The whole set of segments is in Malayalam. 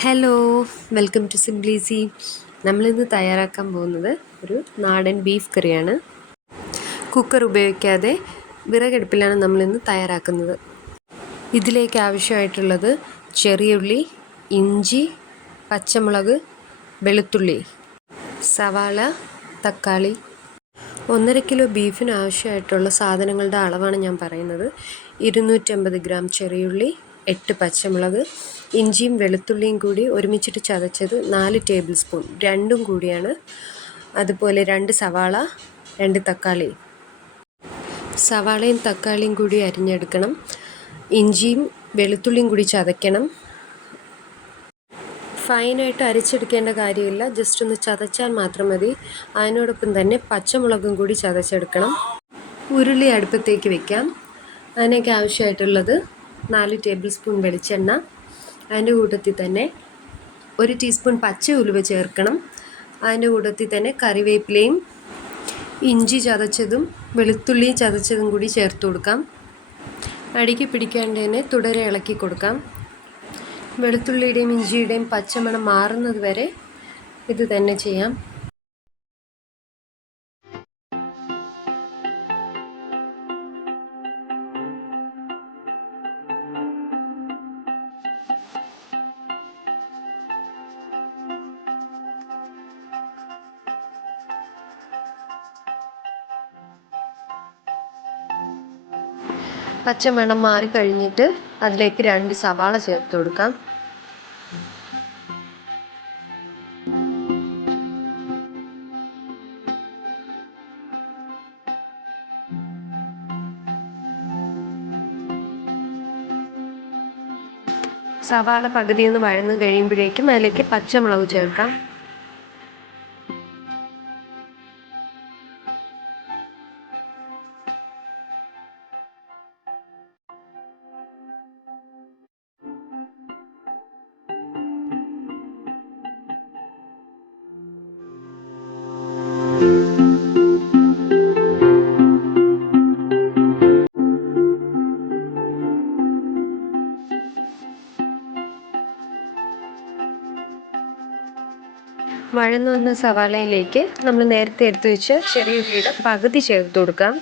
ഹലോ വെൽക്കം ടു സിംപ്ലീസി നമ്മളിന്ന് തയ്യാറാക്കാൻ പോകുന്നത് ഒരു നാടൻ ബീഫ് കറിയാണ്. കുക്കർ ഉപയോഗിക്കാതെ വിറകടുപ്പിലാണ് നമ്മളിന്ന് തയ്യാറാക്കുന്നത്. ഇതിലേക്ക് ആവശ്യമായിട്ടുള്ളത് ചെറിയ ഉള്ളി ഇഞ്ചി പച്ചമുളക് വെളുത്തുള്ളി സവാള തക്കാളി. ഒന്നര കിലോ ബീഫിന് ആവശ്യമായിട്ടുള്ള സാധനങ്ങളുടെ അളവാണ് ഞാൻ പറയുന്നത്. ഇരുന്നൂറ്റമ്പത് ഗ്രാം ചെറിയുള്ളി എട്ട് പച്ചമുളക് ഇഞ്ചിയും വെളുത്തുള്ളിയും കൂടി ഒരുമിച്ചിട്ട് ചതച്ചത് നാല് ടേബിൾ സ്പൂൺ. രണ്ടും കൂടിയാണ് അതുപോലെ രണ്ട് സവാള രണ്ട് തക്കാളി. സവാളയും തക്കാളിയും കൂടി അരിഞ്ഞെടുക്കണം. ഇഞ്ചിയും വെളുത്തുള്ളിയും കൂടി ചതയ്ക്കണം. ഫൈനായിട്ട് അരച്ചെടുക്കേണ്ട കാര്യമില്ല. ജസ്റ്റ് ഒന്ന് ചതച്ചാൽ മാത്രം മതി. അതിനോടൊപ്പം തന്നെ പച്ചമുളകും കൂടി ചതച്ചെടുക്കണം. ഉരുളി അടുപ്പത്തേക്ക് വെക്കാം. അതിനൊക്കെ ആവശ്യമായിട്ടുള്ളത് നാല് ടേബിൾ സ്പൂൺ വെളിച്ചെണ്ണ അതിന്റെ കൂട്ടത്തിൽ തന്നെ ഒരു ടീസ്പൂൺ പച്ച ഉലുവ ചേർക്കണം. അതിന്റെ കൂട്ടത്തിൽ തന്നെ കറിവേപ്പിലയും ഇഞ്ചി ചതച്ചതും വെളുത്തുള്ളി ചതച്ചതും കൂടി ചേർത്ത് കൊടുക്കാം. അടിക്ക് പിടിക്കാണ്ട് തന്നെ തുടരെ ഇളക്കി കൊടുക്കാം. വെളുത്തുള്ളിയുടെയും ഇഞ്ചിയുടെയും പച്ചമണം മാറുന്നത് വരെ ഇത് തന്നെ ചെയ്യാം. പച്ചമണം മാറി കഴിഞ്ഞിട്ട് അതിലേക്ക് രണ്ട് സവാള ചേർത്ത് കൊടുക്കാം. സവാള പകുതി ഒന്ന് വഴന്ന് കഴിയുമ്പോഴേക്കും അതിലേക്ക് പച്ചമുളക് ചേർക്കാം. വഴന്നു വന്ന സവാളയിലേക്ക് നമ്മൾ നേരത്തെ എടുത്തു വെച്ച ചെറിയ ഉള്ളിയുടെ പകുതി ചേർത്ത് കൊടുക്കാം.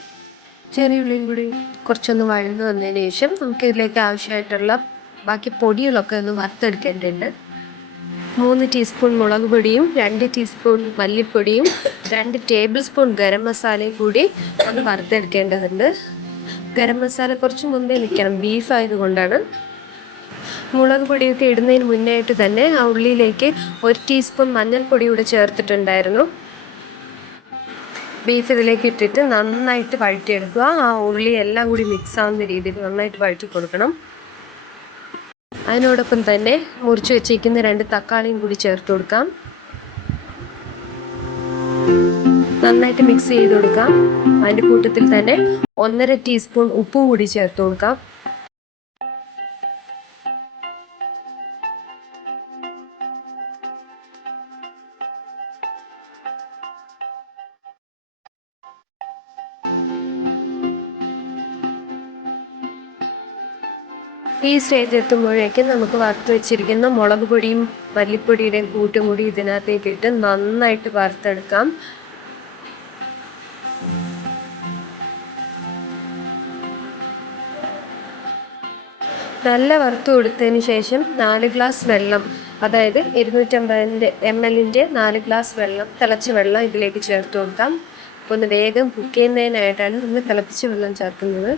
ചെറിയ ഉള്ളിയും കൂടി. കുറച്ചൊന്ന് വഴന്നു വന്നതിന് ശേഷം നമുക്ക് ഇതിലേക്ക് ആവശ്യമായിട്ടുള്ള ബാക്കി പൊടികളൊക്കെ ഒന്ന് വറുത്തെടുക്കേണ്ടതുണ്ട്. മൂന്ന് ടീസ്പൂൺ മുളക് പൊടിയും രണ്ട് ടീസ്പൂൺ മല്ലിപ്പൊടിയും രണ്ട് ടേബിൾ സ്പൂൺ ഗരം മസാലയും കൂടി ഒന്ന് വറുത്തെടുക്കേണ്ടതുണ്ട്. ഗരം മസാല കുറച്ച് മുമ്പേ നിൽക്കണം. ബീഫ് ആയതുകൊണ്ടാണ്. മുളക് പൊടിയൊക്കെ ഇടുന്നതിന് മുന്നായിട്ട് തന്നെ ആ ഉള്ളിയിലേക്ക് ഒരു ടീസ്പൂൺ മഞ്ഞൾപ്പൊടി കൂടെ ചേർത്തിട്ടുണ്ടായിരുന്നു. ബീഫ് ഇതിലേക്ക് ഇട്ടിട്ട് നന്നായിട്ട് വഴറ്റിയെടുക്കുക. ആ ഉള്ളി എല്ലാം കൂടി മിക്സ് ആവുന്ന രീതിയിൽ നന്നായിട്ട് വഴറ്റി കൊടുക്കണം. അതിനോടൊപ്പം തന്നെ മുറിച്ച് വെച്ചിരിക്കുന്ന രണ്ട് തക്കാളിയും കൂടി ചേർത്ത് കൊടുക്കാം. നന്നായിട്ട് മിക്സ് ചെയ്ത് കൊടുക്കാം. അതിന്റെ കൂട്ടത്തിൽ തന്നെ ഒന്നര ടീസ്പൂൺ ഉപ്പ് കൂടി ചേർത്ത് കൊടുക്കാം. ഈ സ്റ്റേജ് എത്തുമ്പോഴേക്കും നമുക്ക് വറുത്ത് വെച്ചിരിക്കുന്ന മുളക് പൊടിയും മല്ലിപ്പൊടിയുടെയും കൂട്ടും കൂടി ഇതിനകത്തേക്ക് ഇട്ട് നന്നായിട്ട് വറുത്തെടുക്കാം. നല്ല വറുത്ത് കൊടുത്തതിന് ശേഷം നാല് ഗ്ലാസ് വെള്ളം അതായത് ഇരുന്നൂറ്റമ്പതിന്റെ എം എല്ലിന്റെ നാല് ഗ്ലാസ് വെള്ളം തിളച്ച വെള്ളം ഇതിലേക്ക് ചേർത്ത് കൊടുക്കാം. അപ്പോൾ ഒന്ന് വേഗം കുക്ക് ചെയ്യുന്നതിനായിട്ടാണ് നമ്മൾ തിളപ്പിച്ച വെള്ളം ചേർക്കുന്നത്.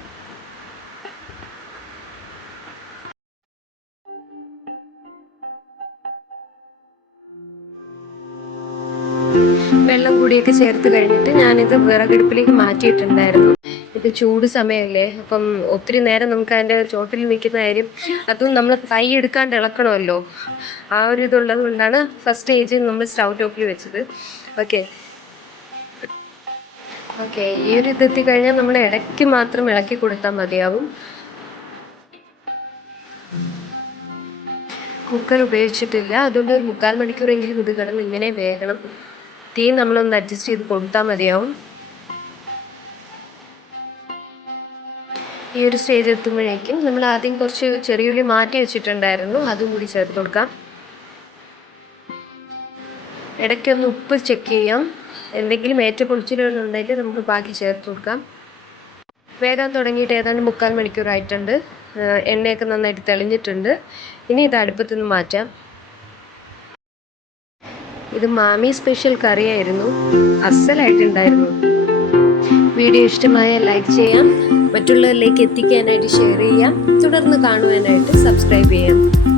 വെള്ളം കൂടിയൊക്കെ ചേർത്ത് കഴിഞ്ഞിട്ട് ഞാനിത് വിറകടുപ്പിലേക്ക് മാറ്റിയിട്ടുണ്ടായിരുന്നു. ഇത് ചൂട് സമയമല്ലേ? അപ്പം ഒത്തിരി നേരം നമുക്ക് അതിന്റെ ചോട്ടിൽ നിൽക്കുന്ന കാര്യം അതും നമ്മൾ കൈ എടുക്കാണ്ട് ഇളക്കണമല്ലോ. ആ ഒരു ഇതുള്ളത് കൊണ്ടാണ് ഫസ്റ്റ് സ്റ്റേജിൽ നമ്മൾ സ്റ്റൗ ടോപ്പിൽ വെച്ചത്. ഓക്കെ ഓക്കെ ഈ ഒരു ഇതെത്തി കഴിഞ്ഞാൽ നമ്മൾ ഇടയ്ക്ക് മാത്രം ഇളക്കി കൊടുത്താൽ മതിയാവും. കുക്കർ ഉപയോഗിച്ചിട്ടില്ല. അതുകൊണ്ട് ഒരു മുക്കാൽ മണിക്കൂറെങ്കിലും ഇത് കിടന്ന് ഇങ്ങനെ വേകണം. തീ നമ്മളൊന്ന് അഡ്ജസ്റ്റ് ചെയ്ത് കൊടുത്താൽ മതിയാവും. ഈ ഒരു സ്റ്റേജ് എത്തുമ്പോഴേക്കും നമ്മൾ ആദ്യം കുറച്ച് ചെറിയുള്ളി മാറ്റി വെച്ചിട്ടുണ്ടായിരുന്നു. അതും കൂടി ചേർത്ത് കൊടുക്കാം. ഇടയ്ക്കൊന്ന് ഉപ്പ് ചെക്ക് ചെയ്യാം. എന്തെങ്കിലും ഏറ്റക്കുറിച്ചിലുകളുണ്ടെങ്കിൽ നമുക്ക് ബാക്കി ചേർത്ത് കൊടുക്കാം. വേഗം തുടങ്ങിയിട്ട് ഏതാണ്ട് മുക്കാൽ മണിക്കൂറായിട്ടുണ്ട്. എണ്ണയൊക്കെ നന്നായിട്ട് തെളിഞ്ഞിട്ടുണ്ട്. ഇനി ഇത് അടുപ്പത്തുനിന്ന് മാറ്റാം. ഇത് മാമി സ്പെഷ്യൽ കറിയായിരുന്നു. അസലായിട്ടുണ്ടായിരുന്നു. വീഡിയോ ഇഷ്ടമായ ലൈക്ക് ചെയ്യാം. മറ്റുള്ളവരിലേക്ക് എത്തിക്കാനായിട്ട് ഷെയർ ചെയ്യാം. തുടർന്ന് കാണുവാനായിട്ട് സബ്സ്ക്രൈബ് ചെയ്യാം.